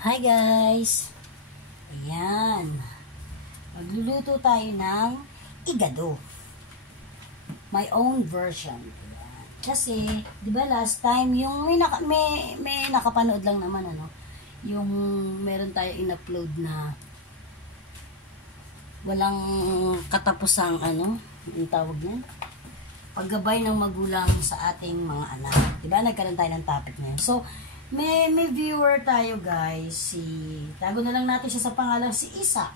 Hi guys! Ayan. Magluluto tayo ng igado. My own version. Ayan. Kasi, di ba last time, yung may nakapanood lang naman, ano, yung meron tayo in-upload na walang katapusang, ano, yung tawag niyan? Paggabay ng magulang sa ating mga anak. Di ba? Nagkaroon tayo ng topic na yun. So, may viewer tayo guys, tago na lang natin siya sa pangalan, si Isaac.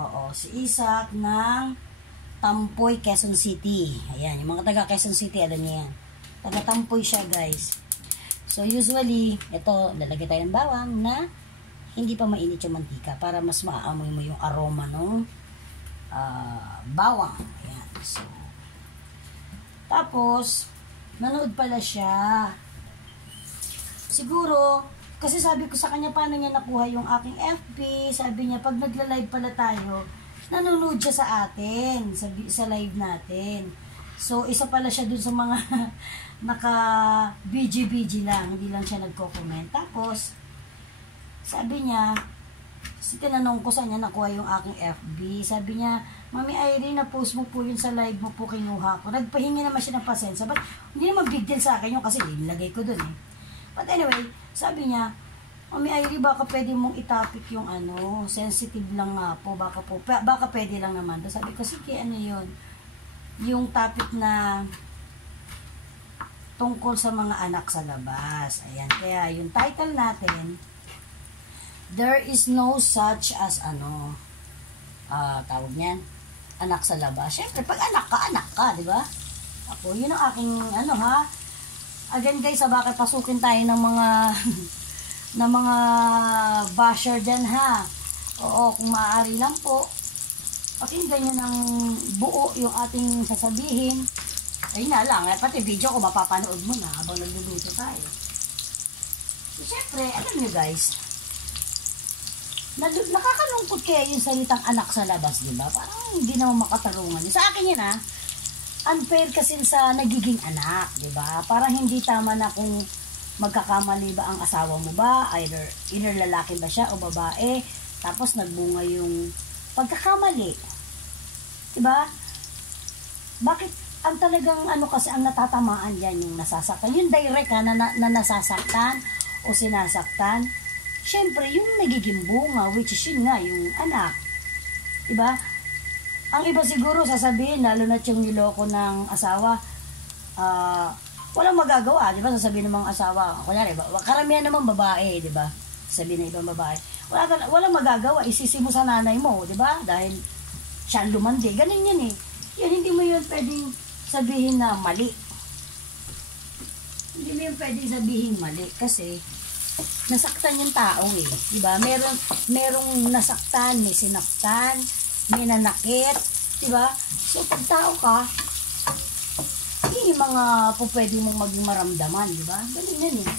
Oo, si Isaac ng Tampoy, Quezon City. Ayan, yung mga taga Quezon City, alam niya yan. Taga Tampoy siya guys. So usually, ito, lalagay tayo ng bawang na hindi pa mainit yung mantika para mas maaamoy mo yung aroma ng bawang. Ayan, so tapos, nanood pala siya. Siguro, kasi sabi ko sa kanya paano niya nakuha yung aking FB, sabi niya pag nagla-live pala tayo, nanonood siya sa atin, sa live natin. So, isa pala siya dun sa mga naka-BG lang, hindi lang siya nagko-comment. Tapos, sabi niya, tinanong ko sa niya nakuha yung aking FB, sabi niya, Mami Irene, na-post mo po yun sa live mo po, kinuha ko. Nagpahingi naman siya ng pasensya, but hindi naman big deal sa akin yun kasi nilagay ko dun eh. But anyway, sabi niya, Mami Irene, baka pwede mong itapik yung ano, sensitive lang nga po, baka pwede lang naman. Sabi ko, sige, ano yun? Yung topic na tungkol sa mga anak sa labas. Ayan, kaya yung title natin, There is no such as ano, tawag niyan, anak sa labas. Siyempre, pag anak ka, di ba? Ako, yun ang aking, ano ha, again guys, bakit pasukin tayo ng mga ng mga basher dyan ha. Oo, kung maaari lang po, pakinggan nyo ng buo yung ating sasabihin. Ayun na lang, pati video ko mapapanood mo na habang nagluluto tayo. So, syempre, alam nyo guys, nakakalungkot kaya yung salitang anak sa labas, di ba? Parang hindi naman makatarungan. Sa akin yun ha, unfair kasi sa nagiging anak, di ba? Parang hindi tama na kung magkakamali ba ang asawa mo ba, either lalaki ba siya o babae, tapos nagbunga yung pagkakamali. Di ba? Bakit ang talagang ano kasi ang natatamaan yan yung nasasaktan? Yung direct ha, na nasasaktan o sinasaktan, syempre, yung nagiging bunga, which is yun nga, yung anak. Diba? Ang iba siguro sasabihin, lalo na yung niloko ng asawa, walang magagawa, diba? Sasabihin ng mga asawa, kunyari, karamihan naman babae, diba? Sasabihin ng ibang babae, walang magagawa, isisi mo sa nanay mo, diba? Dahil siya lumandi, ganun yan eh. Yan, hindi mo yun pwedeng sabihin na mali. Hindi mo yun pwedeng sabihin mali, kasi nasaktan yung tao eh. Diba? Merong nasaktan, may sinaktan, may nanakit. Diba? So, pag tao ka, hindi yung mga po pwede mong maging maramdaman. Diba? Ganun yan eh.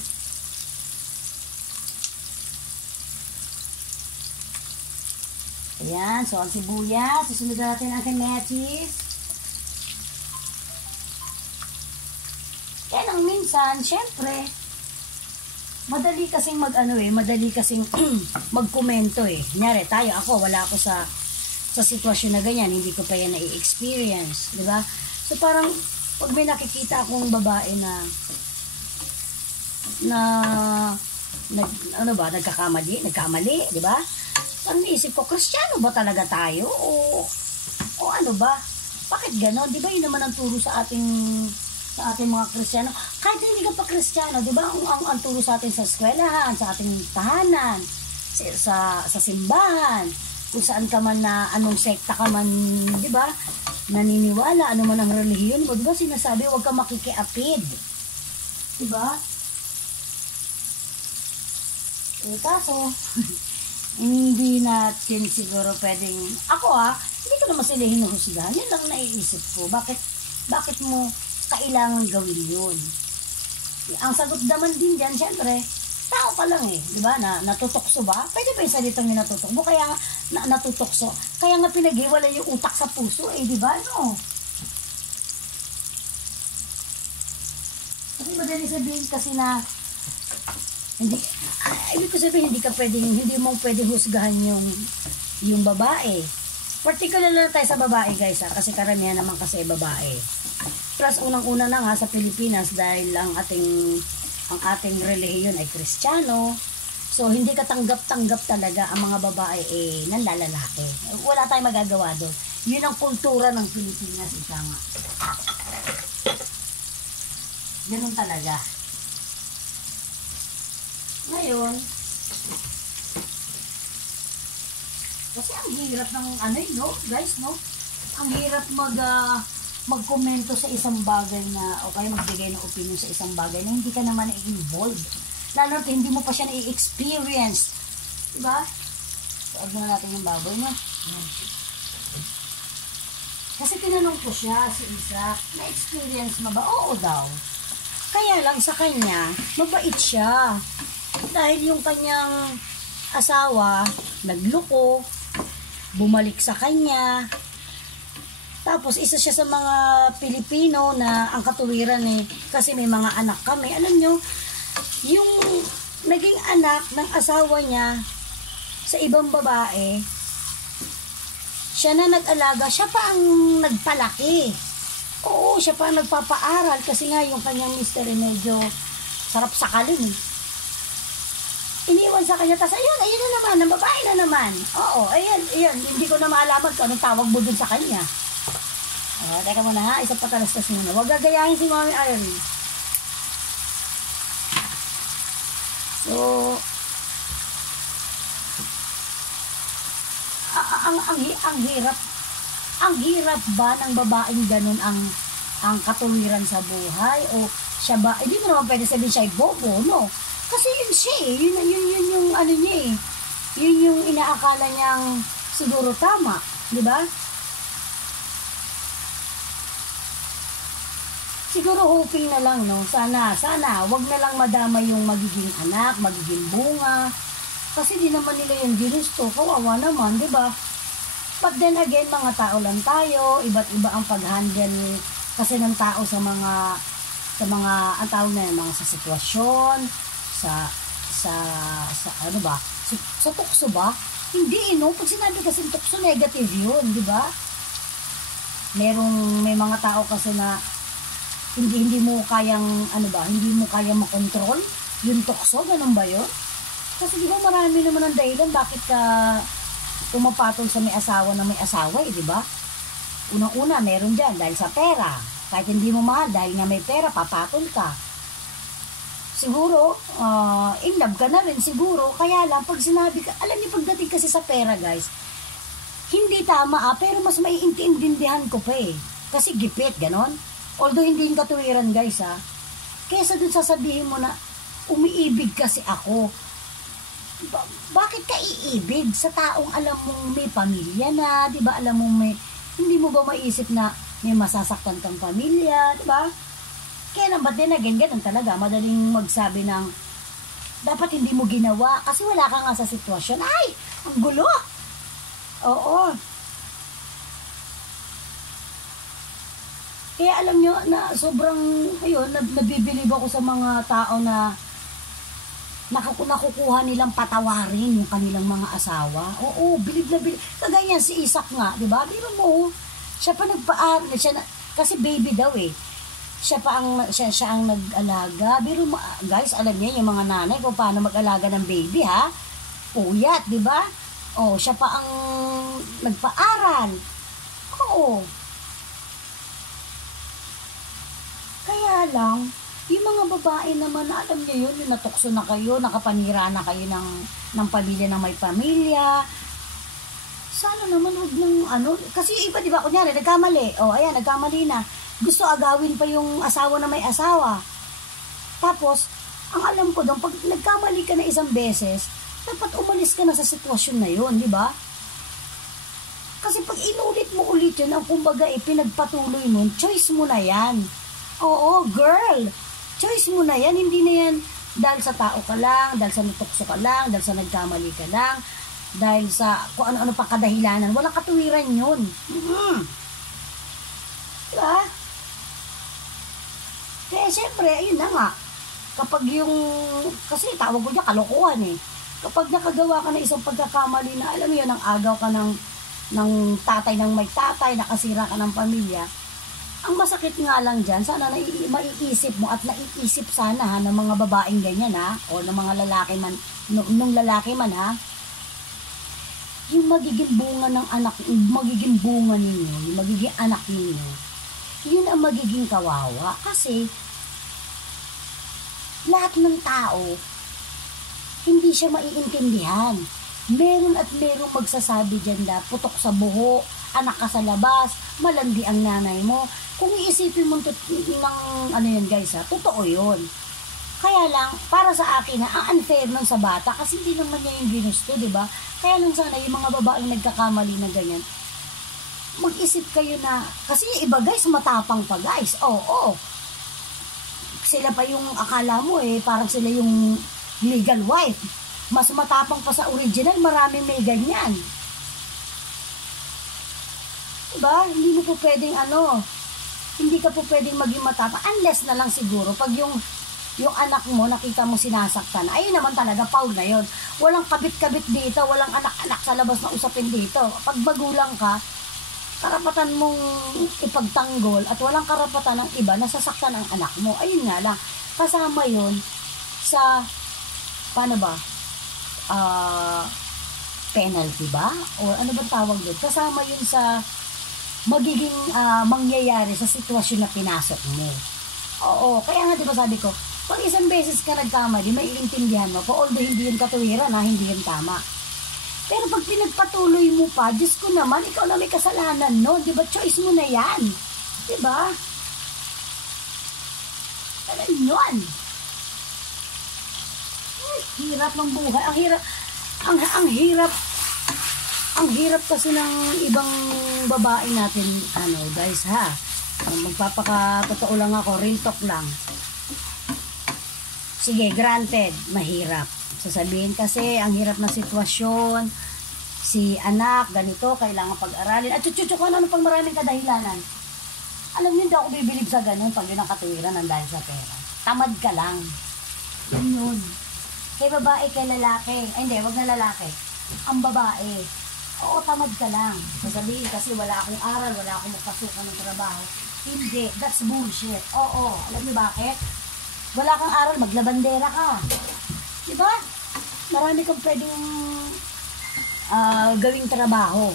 Ayan. So, ang sibuyas. Susunod natin ang kamatis. Kaya lang minsan, syempre, madali kasing madali kasing magkomento eh. Kunyari, ako, wala ako sa sitwasyon na ganyan, hindi ko pa yan na-experience, di ba? So parang, pag may nakikita akong babae nagkamali, di ba? Ang naisip ko, Kristiyano ba talaga tayo? O ano ba? Bakit gano'n? Di ba yun naman ang turo sa ating mga Kristiyano, kahit hindi ka pa Kristiyano, di ba, ang turo sa atin sa eskwelahan, sa ating tahanan, sa simbahan, kung saan ka man na, anong sekta ka man, di ba, naniniwala, ano man ang relihiyon mo, di ba, sinasabi, huwag ka makikiapid, di ba? Kaso, hindi natin siguro pwedeng, ako hindi ko naman sila hinuhusgahan, yun lang naiisip ko, bakit mo kailangan gawin yun. Ang sagot naman din dyan, syempre, tao ka lang eh, di ba? Natutokso ba? Pwede ba yung salitang yung natutokso? Kaya nga, natutokso. Kaya nga pinag-iwala yung utak sa puso eh, di ba? No? Kasi madali sabihin kasi na, hindi, ibig ko sabihin, hindi mo pwedeng husgahan yung babae. Particular lang tayo sa babae, guys, ha? Kasi karamihan naman kasi babae. Plus, unang-una na nga sa Pilipinas, dahil ang ating relihiyon ay Kristiyano. So, hindi katanggap-tanggap talaga ang mga babae nanlalalaki. Wala tayong magagawa doon. Yun ang kultura ng Pilipinas, ika nga. Ganun talaga. Ngayon, kasi ang hirap ng no, guys, no? Ang hirap magkomento sa isang bagay na, o kaya magbigay ng opinion sa isang bagay na hindi ka naman na-involved. Lalo na hindi mo pa siya na-experience. Diba? So, agad na natin yung baboy niya. Kasi tinanong ko siya, si Isa, na-experience mo ba? Oo daw. Kaya lang sa kanya, mabait siya. Dahil yung kanyang asawa, nagloko, bumalik sa kanya. Tapos, isa siya sa mga Pilipino na ang katuwiran kasi may mga anak kami. Alam nyo, yung naging anak ng asawa niya sa ibang babae, siya na nag-alaga, siya pa ang nagpalaki. Oo, siya pa ang nagpapaaral kasi nga yung kanyang mister medyo sarap sakalin. Iniwan sa kanya, tapos ayun na naman, ang babae na naman. Oo, ayun, hindi ko na maalaman kung anong tawag mo dun sa kanya. Teka muna ha, isang patalastas muna. Huwag gagayahin si Mami Irene. So, ang hirap ba ng babaeng ganun ang katuwiran sa buhay? O siya ba, hindi mo naman pwede sabihin siya ay bobo, no? Kasi yun siya yun yung ano niya yun yung inaakala niyang siguro tama, di ba? Siguro hoping na lang, no? Sana, wag na lang madama yung magiging anak, magiging bunga. Kasi di naman nila yung ginusto, kawawa naman, di ba? But then again, mga tao lang tayo, iba't iba ang pag-handle kasi ng tao sa mga ang tawag na yung mga sa sitwasyon, sa ano ba? Sa tukso ba? Hindi, no? Pag sinabi kasi tukso, negative yun, di ba? May mga tao kasi na hindi mo kayang, hindi mo kayang makontrol yung tukso, ganun ba yun? Kasi di ba marami naman ang dahilan bakit ka pumapatol sa may asawa na may asawa, di ba? Unang-una, meron dyan dahil sa pera. Kahit hindi mo mahal, dahil nga may pera, papatol ka. Siguro, in love ka na rin siguro, kaya lang, pag sinabi ka, alam niyo, pagdating kasi sa pera, guys, hindi tama pero mas maiintindihan ko pa kasi gipit, ganon. Although hindi yung katuwiran, guys, kesa dun sasabihin mo na, umiibig kasi ako. Bakit ka iibig sa taong alam mong may pamilya na, di ba? Alam mong hindi mo ba maisip na may masasaktan kang pamilya, di ba? Kaya lang, ba't din again, ganun talaga, madaling magsabi ng, dapat hindi mo ginawa, kasi wala ka nga sa sitwasyon. Ay, ang gulo! Oo. Kaya alam nyo, na sobrang, nabibilib ako sa mga tao na nakukuha nilang patawarin yung kanilang mga asawa. Oo, bilib na bilib. Kagaya si Isak nga, di ba? Biro mo, siya pa nagpaaral, kasi baby daw siya ang nag-alaga. Biro mo, guys, alam niya yung mga nanay kung paano mag-alaga ng baby, ha? Puyat, di ba? Oh, siya pa ang nagpaaral. Oo. Kaya lang, yung mga babae naman, alam niyo yun, yung natukso na kayo, nakapanira na kayo ng pamilya ng may pamilya. Sana naman huwag ng kasi iba, di ba, kunyari, nagkamali. O, ayan, nagkamali na. Gusto agawin pa yung asawa na may asawa. Tapos, ang alam ko doon, pag nagkamali ka na isang beses, dapat umalis ka na sa sitwasyon na yun, di ba? Kasi pag inulit mo ulit yun, ang kumbaga pinagpatuloy mo, choice mo na yan. Oo, girl, choice mo na yan, hindi na yan dahil sa tao ka lang, dahil sa natukso ka lang, dahil sa nagkamali ka lang, dahil sa kung ano-ano pa kadahilanan, walang katuwiran yun. Diba? Kaya syempre, ayun na nga, Kapag yung, kasi tawag ko niya kalokohan eh. Kapag nakagawa ka ng isang pagkakamali na, alam mo yun, ang agaw ka ng tatay ng may tatay, nakasira ka ng pamilya, ang masakit nga lang dyan, sana maiisip mo at naiisip sana ha, ng mga babaeng ganyan ha, o ng mga lalaki man, nung lalaki man ha, yung magiging bunga ng anak, magiging bunga ninyo, yung magiging anak ninyo, yun ang magiging kawawa. Kasi, lahat ng tao, hindi siya maiintindihan. Meron at merong magsasabi dyan na putok sa buho, anak ka sa labas, malandi ang nanay mo. Kung iisipin mo ng ano yun guys ha, totoo yun. Kaya lang, para sa akin ang unfair nun sa bata kasi hindi naman niya yung ginusto, di ba? Kaya lang sana yung mga babaeng nagkakamali na ganyan, mag-isip kayo na, kasi yung iba guys, matapang pa guys. Oo. Sila pa yung akala mo parang sila yung legal wife. Mas matapang pa sa original, maraming may ganyan. Diba? Hindi mo po pwedeng hindi ka po pwedeng maging matapang unless na lang siguro pag yung anak mo nakita mo sinasaktan, ayun naman talaga foul na yun. Walang kabit-kabit dito, walang anak-anak sa labas na usapin dito. Pag magulang ka, karapatan mong ipagtanggol at walang karapatan ng iba na sasaktan ang anak mo. Ayun nga lang, kasama yun sa paano ba? Penalty ba? O ano ba tawag doon? Kasama yun sa magiging mangyayari sa sitwasyon na pinasok mo. Oo, kaya nga diba sabi ko, pag isang beses ka nagkamali, maiintindihan mo po, although hindi yun katuwiran hindi yun tama. Pero pag pinagpatuloy mo pa, Diyos ko naman, ikaw na may kasalanan, no? Diba, choice mo na yan. Diba? Ano yun? Hirap ng buhay. Ang hirap kasi ng ibang babae natin, guys ha. Magpapakatotoo lang ako, real talk lang. Sige, granted, mahirap. Sasabihin kasi, ang hirap na sitwasyon, si anak, ganito, kailangan pag-aralin. At chuchuchukan, ano pang maraming kadahilanan. Alam niyo, hindi ako bibilib sa ganun pag yun ang katuwiran ng dahil sa pera. Tamad ka lang. Yun. Kay babae, kay lalaki. Ay, hindi, wag na lalaki. Ang babae. Oo, tamad ka lang. Sasabihin kasi wala akong aral, wala akong magpasukan ng trabaho. Hindi, that's bullshit. Oo, alam niyo bakit? Wala kang aral, maglabandera ka. Diba? Marami kang pwedeng gawing trabaho.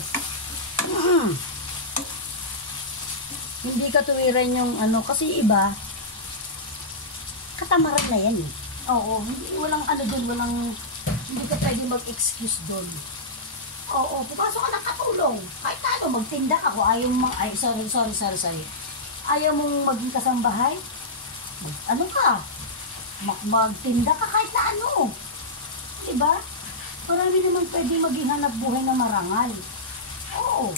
Hindi katuwiran yung kasi iba, katamaran na yan eh. Oo, walang hindi ka pwedeng mag-excuse doon. Oo, pumasok ka ng katulong. Kahit magtinda ako, sorry. Ayaw mong maging kasambahay? Magtinda ka kahit na ano. Diba? Marami naman pwedeng maging hanap buhay na marangal. Oo.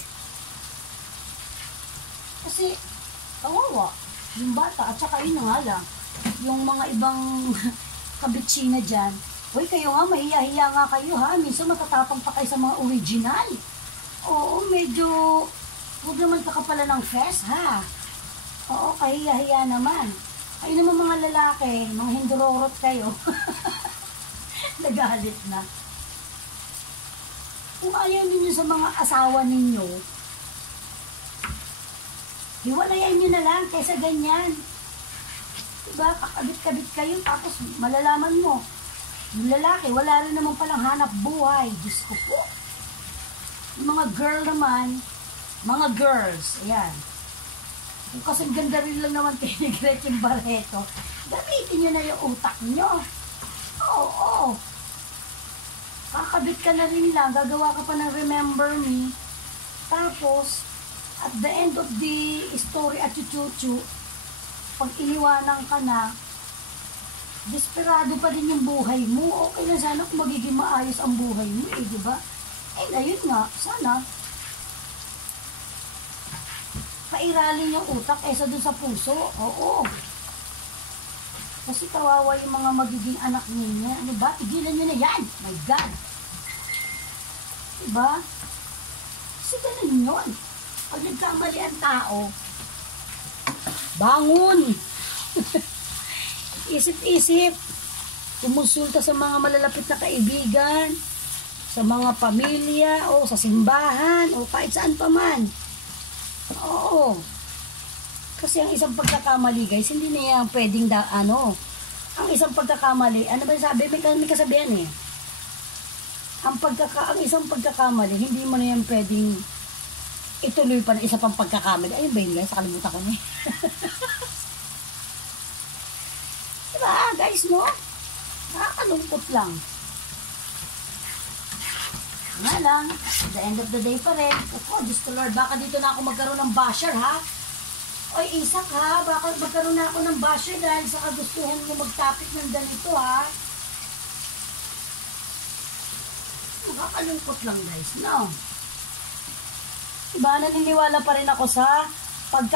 Kasi, kawawa, yung bata, at saka yun nga lang, yung mga ibang kabitsina dyan, uy, kayo nga, mahiya-hiya nga kayo ha, minsan matatapang pa kayo sa mga original. Oo, medyo, huwag naman kakapala ng fest ha. Oo, kahiya-hiya naman. Ay naman mga lalaki, mga hindurorot kayo. Nagalit na. Kung ayaw ninyo sa mga asawa ninyo, hiwalayan nyo na lang kaysa ganyan. Diba? Kakabit-kabit kayo, tapos malalaman mo, yung lalaki, wala rin naman palang hanap buhay. Diyos ko po. Yung mga girl naman, mga girls, ayan. Kung kasi ganda rin lang naman kayo ni Gretchen Barreto, gamitin nyo na yung utak nyo. Oo. Kakabit ka na rin lang, gagawa ka pa ng Remember Me. Tapos, at the end of the story at chuchuchu, pag iniwanan ka na, desperado pa din yung buhay mo. Okay na sana kung magiging maayos ang buhay mo diba? Ayun nga, sana pairalin yung utak sa dun sa puso. Oo. Kasi kawawa yung mga magiging anak ninyo. Ano ba? Tigilan nyo na yan. My God. Diba? Kasi ganun yun. Pag nagkamali ang tao, bangon. Isip-isip. Kumonsulta sa mga malalapit na kaibigan, sa mga pamilya, o sa simbahan, o kahit saan pa man. Oo. Kasi ang isang pagkakamali, guys, hindi na yan pwedeng ang isang pagkakamali, ano ba sabi? May kasabihan eh. Ang isang pagkakamali, hindi mo na yan pwedeng ituloy pa ng isa pang pagkakamali. Ayun ba yun, guys? Nakalimutan ko na eh. Diba, guys, no? Nakakalungkot lang. Nga lang, at the end of the day pa rin, ako, Diyos to Lord, baka dito na ako magkaroon ng basher, ha? Oy, Isak, ha? Baka magkaroon na ako ng basher dahil sa kagustuhan mo magtapik ng ganito, ha? Nakakalungkot lang, guys, no? Diba, naniniwala pa rin ako sa pag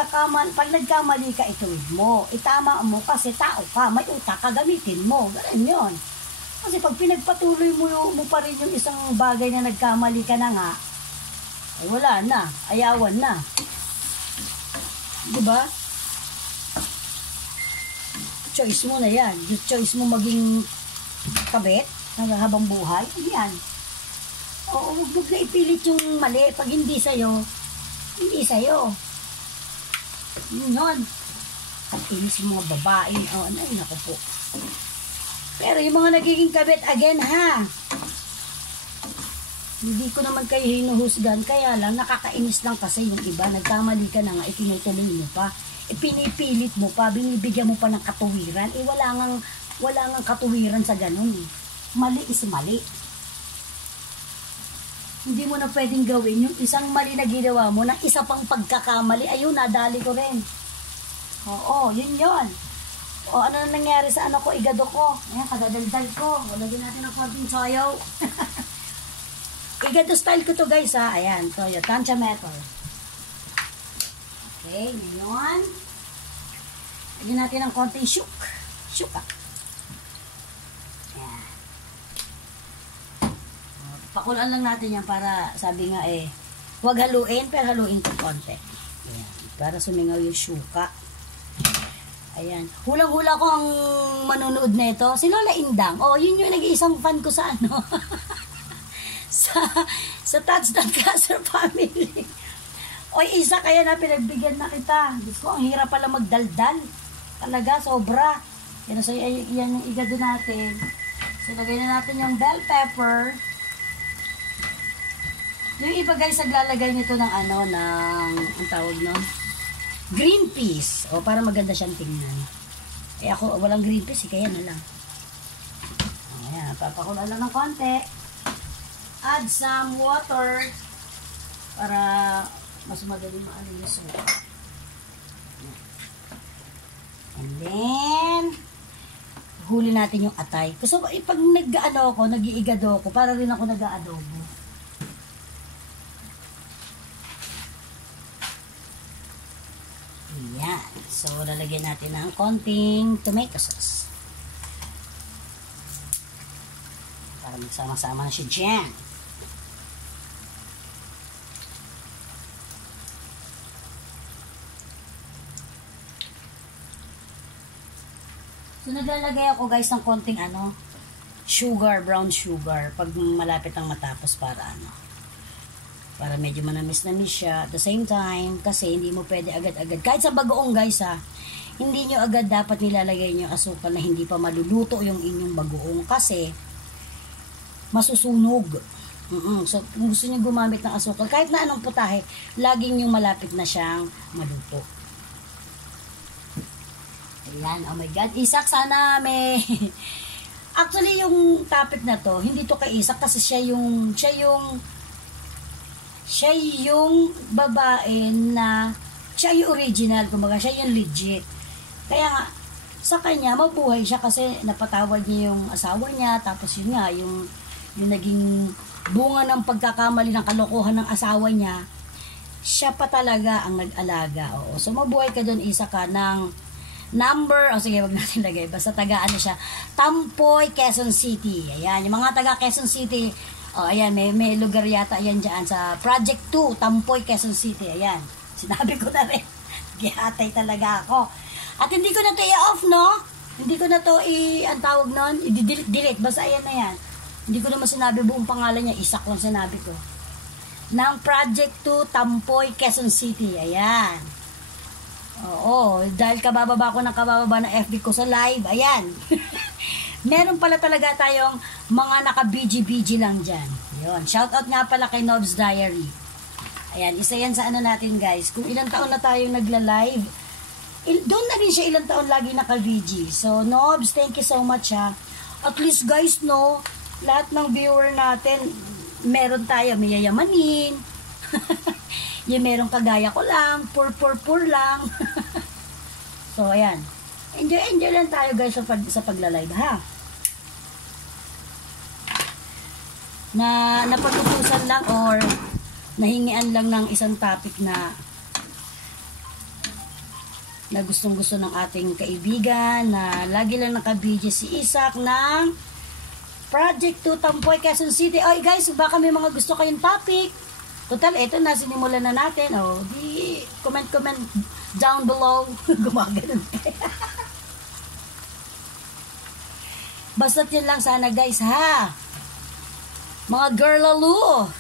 nagkamali ka, ituwid mo. Itama mo kasi tao ka, may utak ka, gamitin mo. Ganun yun. Kasi pag pinagpatuloy mo pa rin yung isang bagay na nagkamali ka na nga, ay wala na, ayawan na. Diba? Choice mo na yan. Yung choice mo maging kabit habang buhay, yan. Oo, huwag na ipilit yung mali. Pag hindi sa'yo, hindi sa'yo. Yun. At inis yung mga babae. Oh, ay, naku po. Pero yung mga nagiging kabit, again, ha? Hindi ko naman kayo hinuhusgan. Kaya lang, nakakainis lang kasi yung iba. Nagkamali ka na nga, itinutuloy mo pa. Ipinipilit mo pa, binibigyan mo pa ng katuwiran. Wala ngang katuwiran sa ganun. Mali is mali. Hindi mo na pwedeng gawin yung isang mali na ginawa mo ng isa pang pagkakamali. Ayun, nadali ko rin. Oo, yun. O, ano na nangyari sa ko, igado ko. Ayan, kadadaldal ko. O, lagyan natin ng konting soyo. Igado style ko to, guys, ha. Ayan, soyo. Tansya metal. Okay, ngayon. Lagyan natin ng konting Shuka. Ayan. Pakulaan lang natin yan para, sabi nga huwag haluin, pero haluin ko konti. Ayan, para sumingaw yung shuka. Ayan. Hulang-hula ko ang manonood na ito. Si Lola Indang. Oh, yun yung nag-iisang fan ko sa sa Touch.Caster family. Oy, isa kaya na pinagbigyan na kita. Diyos ko, ang hirap pala magdaldal. Talaga, sobra. Yan, so, yan yung igado natin. So, lagay na natin yung bell pepper. Yung iba guys, naglalagay nito ng ang tawag nun? Green peas. O, para maganda siyang tingnan. Ako, walang green peas, kaya na lang. Ayan, papakulan lang ng konti. Add some water para mas madali maano yung suka. And then, huli natin yung atay. Kasi pag nag-iigado ako, para rin ako nag-aadobo. Ayan. So, lalagyan natin ng konting tomato sauce. Para magsama-sama na siya dyan. So, naglalagay ako guys ng konting sugar, brown sugar, pag malapit ang matapos para para medyo manamis-namis siya. At the same time, kasi hindi mo pwede agad-agad. Kahit sa bagoong guys hindi nyo agad dapat nilalagay nyo asukal na hindi pa maluluto yung inyong bagoong kasi masusunog. So, kung gusto nyo gumamit ng asukal, kahit na anong putahe, laging yung malapit na siyang maluto. Ayan, oh my God. Isak, sana may... Actually, yung topic na to, hindi to kay Isak kasi siya yung babae na, siya yung original, kumbaga, siya yung legit. Kaya nga, sa kanya, mabuhay siya kasi napatawad niya yung asawa niya, tapos yun nga, yung naging bunga ng pagkakamali ng kalokohan ng asawa niya, siya pa talaga ang nag-alaga. Oo. So, mabuhay ka doon, Isak, ka ng number, sige, wag natin lagay. Basta siya. Tampoy, Quezon City. Ayan, yung mga taga Quezon City, ayan, may lugar yata ayan dyan sa Project 2, Tampoy, Quezon City. Ayan, sinabi ko na rin. Gihatay talaga ako. At hindi ko na to i-off, no? Hindi ko na to ang tawag nun, i-delete. Basta ayan na yan. Hindi ko naman sinabi buong pangalan niya. Isak lang sinabi ko. Ng Project 2 Tampoy, Quezon City. Ayan. Oo. Dahil kabababa ko ng kabababa ng FB ko sa live. Ayan. Meron pala talaga tayong mga naka-BG-BG lang dyan. Yun. Shoutout nga pala kay Nob's Diary. Ayan. Isa yan sa ano natin guys. Kung ilang taon na tayong nagla-live, doon na rin siya ilang taon lagi naka-VG. So, Nobs, thank you so much ha. At least guys, no, lahat ng viewer natin, meron tayo, may yayamanin. Yung meron kagaya ko lang, pur lang. So, ayan. Enjoy lang tayo guys sa pagla-live ha. Napag-utusan lang or nahingian lang ng isang topic na gustong-gusto ng ating kaibigan na lagi lang naka-video si Isak ng Project 2 Tampoy, Quezon City. Oy guys, baka may mga gusto kayong topic. Total, eto na, sinimulan na natin. O, di, comment down below. Gumagano'n. Basta't yun lang sana guys, ha? Mga girlaloo.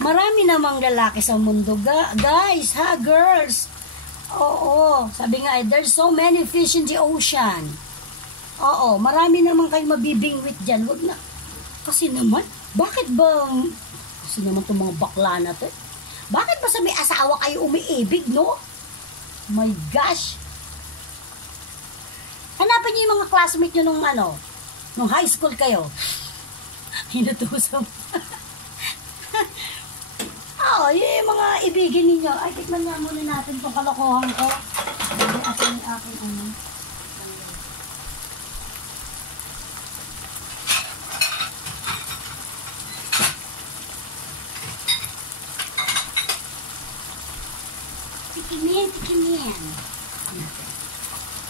Marami namang lalaki sa mundo, guys, ha, girls? Oo, sabi nga, there's so many fish in the ocean. Oo, marami naman kayong mabibingwit dyan. Wag na. Kasi naman, bakit ba, kasi naman itong mga bakla na to, bakit ba sa may asawa kayo umiibig, no? My gosh. Hanapin niyo yung mga classmate nyo nung high school kayo. Hinutusap. Oo, yun yung mga ibigin ninyo. Ay, tikman nga muna natin itong kalokohan ko. Asa yung aking ano. Tikimin.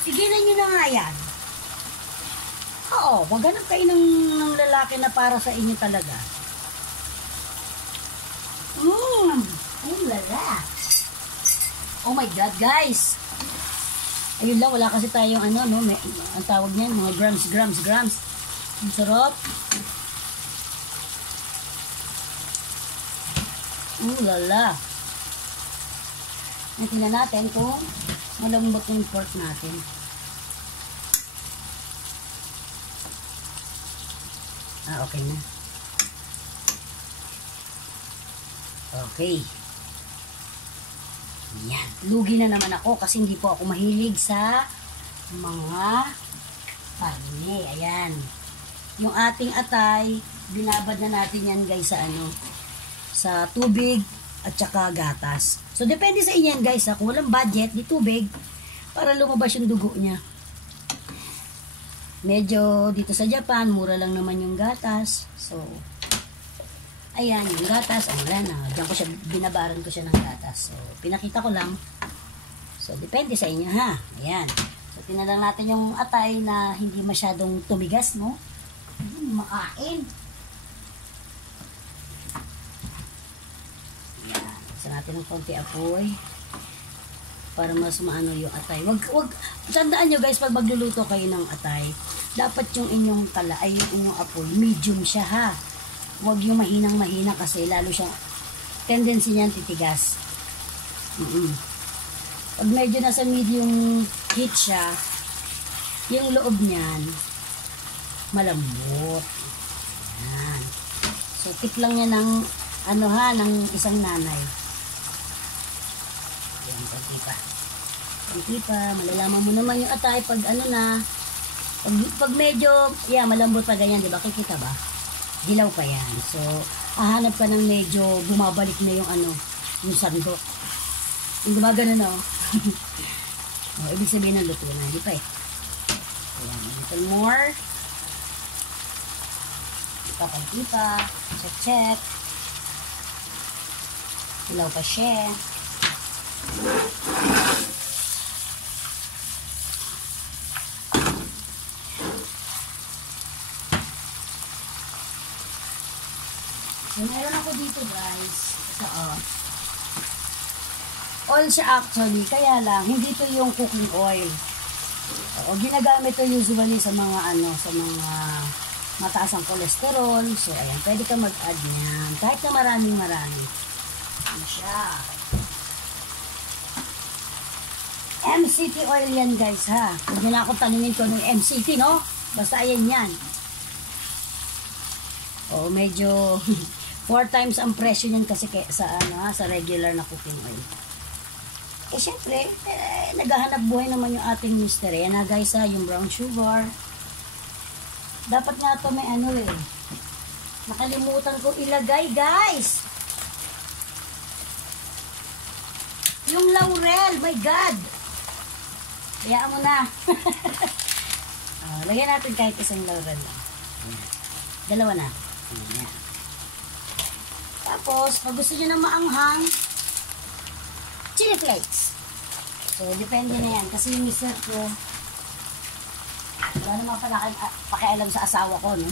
Tigilan nyo na nga yan. Oo, maghanap kayo ng lalaki na para sa inyo talaga. Oh lala. Oh my God, guys. Ayun lang, wala kasi tayong ang tawag niyan, mga grams. Ang sarap. Oh lala. Tingnan natin kung malambot yung pork natin. Okay na. Okay. Yan. Lugi na naman ako kasi hindi po ako mahilig sa mga karne. Ayan. Yung ating atay, binabad na natin yan guys sa tubig at saka gatas. So, depende sa inyo yan guys. Kung walang budget, di tubig para lumabas yung dugo niya. Medyo dito sa Japan, mura lang naman yung gatas. So, ayan, yung gatas, wala na. Diyan ko siya, binabaran ko siya ng gatas. So, pinakita ko lang. So, depende sa inyo ha. Ayan. So, tinalang natin yung atay na hindi masyadong tumigas, no? Makain. Ayan. Isa natin ng konti apoy. Para mas maano yung atay. Tandaan nyo guys, pag magluluto kayo ng atay, dapat yung inyong yung inyong apoy, medium siya ha. Huwag yung mahinang-mahina kasi lalo siya, tendency niyan titigas. Pag medyo nasa medium heat siya, yung loob niyan, malambot. Ayan. So, tik lang niya ng, ng isang nanay. Ayan, konti pa. Konti pa, malalaman mo naman yung atay pag pag medyo, malambot pa ganyan, di ba? Kikita ba? Dilaw pa yan. So, hahanap ka ng medyo bumabalik na yung sandok. Yung gumagano na, ibig sabihin ng luto na. Hindi pa eh. Ayan, a little more. Ipapanti pa. Check. Dilaw pa siya. So, meron ako dito guys. So, oil siya actually. Kaya lang, hindi to yung cooking oil. O ginagamit to usually sa mga sa mga mataas ang cholesterol. So ayan, pwede ka mag-add niyan. Kahit na marami. Ano siya? MCT oil yan guys ha. Huwag nyo na ako tanungin ko ng MCT, no? Basta ayan yan. O medyo 4 times ang presyo niyan kasi sa regular na cooking oil. Eh syempre, naghahanap buhay naman yung ating mister. Yan na guys ha, yung brown sugar. Dapat nga ito may nakalimutan ko ilagay guys. Yung laurel, my God. Hayaan mo na. Lagyan natin kahit isang laurel lang. Dalawa na. Ayan. Tapos, pag gusto nyo na maanghang, chili flakes. So, depende na yan. Kasi yung mister ko, wala naman pala pakialam sa asawa ko, no?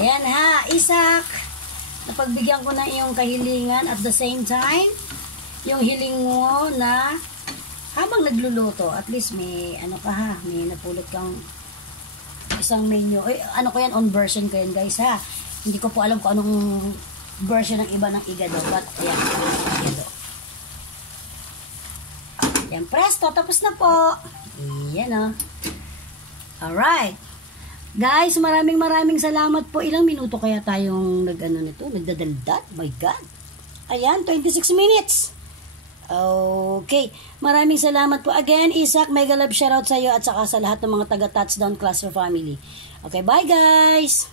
Ayan ha, Isaac. Napagbigyan ko na iyong kahilingan at the same time, yung hiling mo na habang nagluluto, at least may may napulot kang isang menu. Ano ko yan, on version ko yan guys ha. Hindi ko po alam kung anong version ng iba ng igado. But, ayan, igado. Yan, presto. Tapos na po. Ayan o. Alright. Guys, maraming salamat po. Ilang minuto kaya tayong nagdadaldad? My God. Ayan, 26 minutes. Okay. Maraming salamat po. Again, Isaac, mega love shoutout sa iyo at saka sa lahat ng mga taga-Touchdown Cluster family. Okay, bye guys!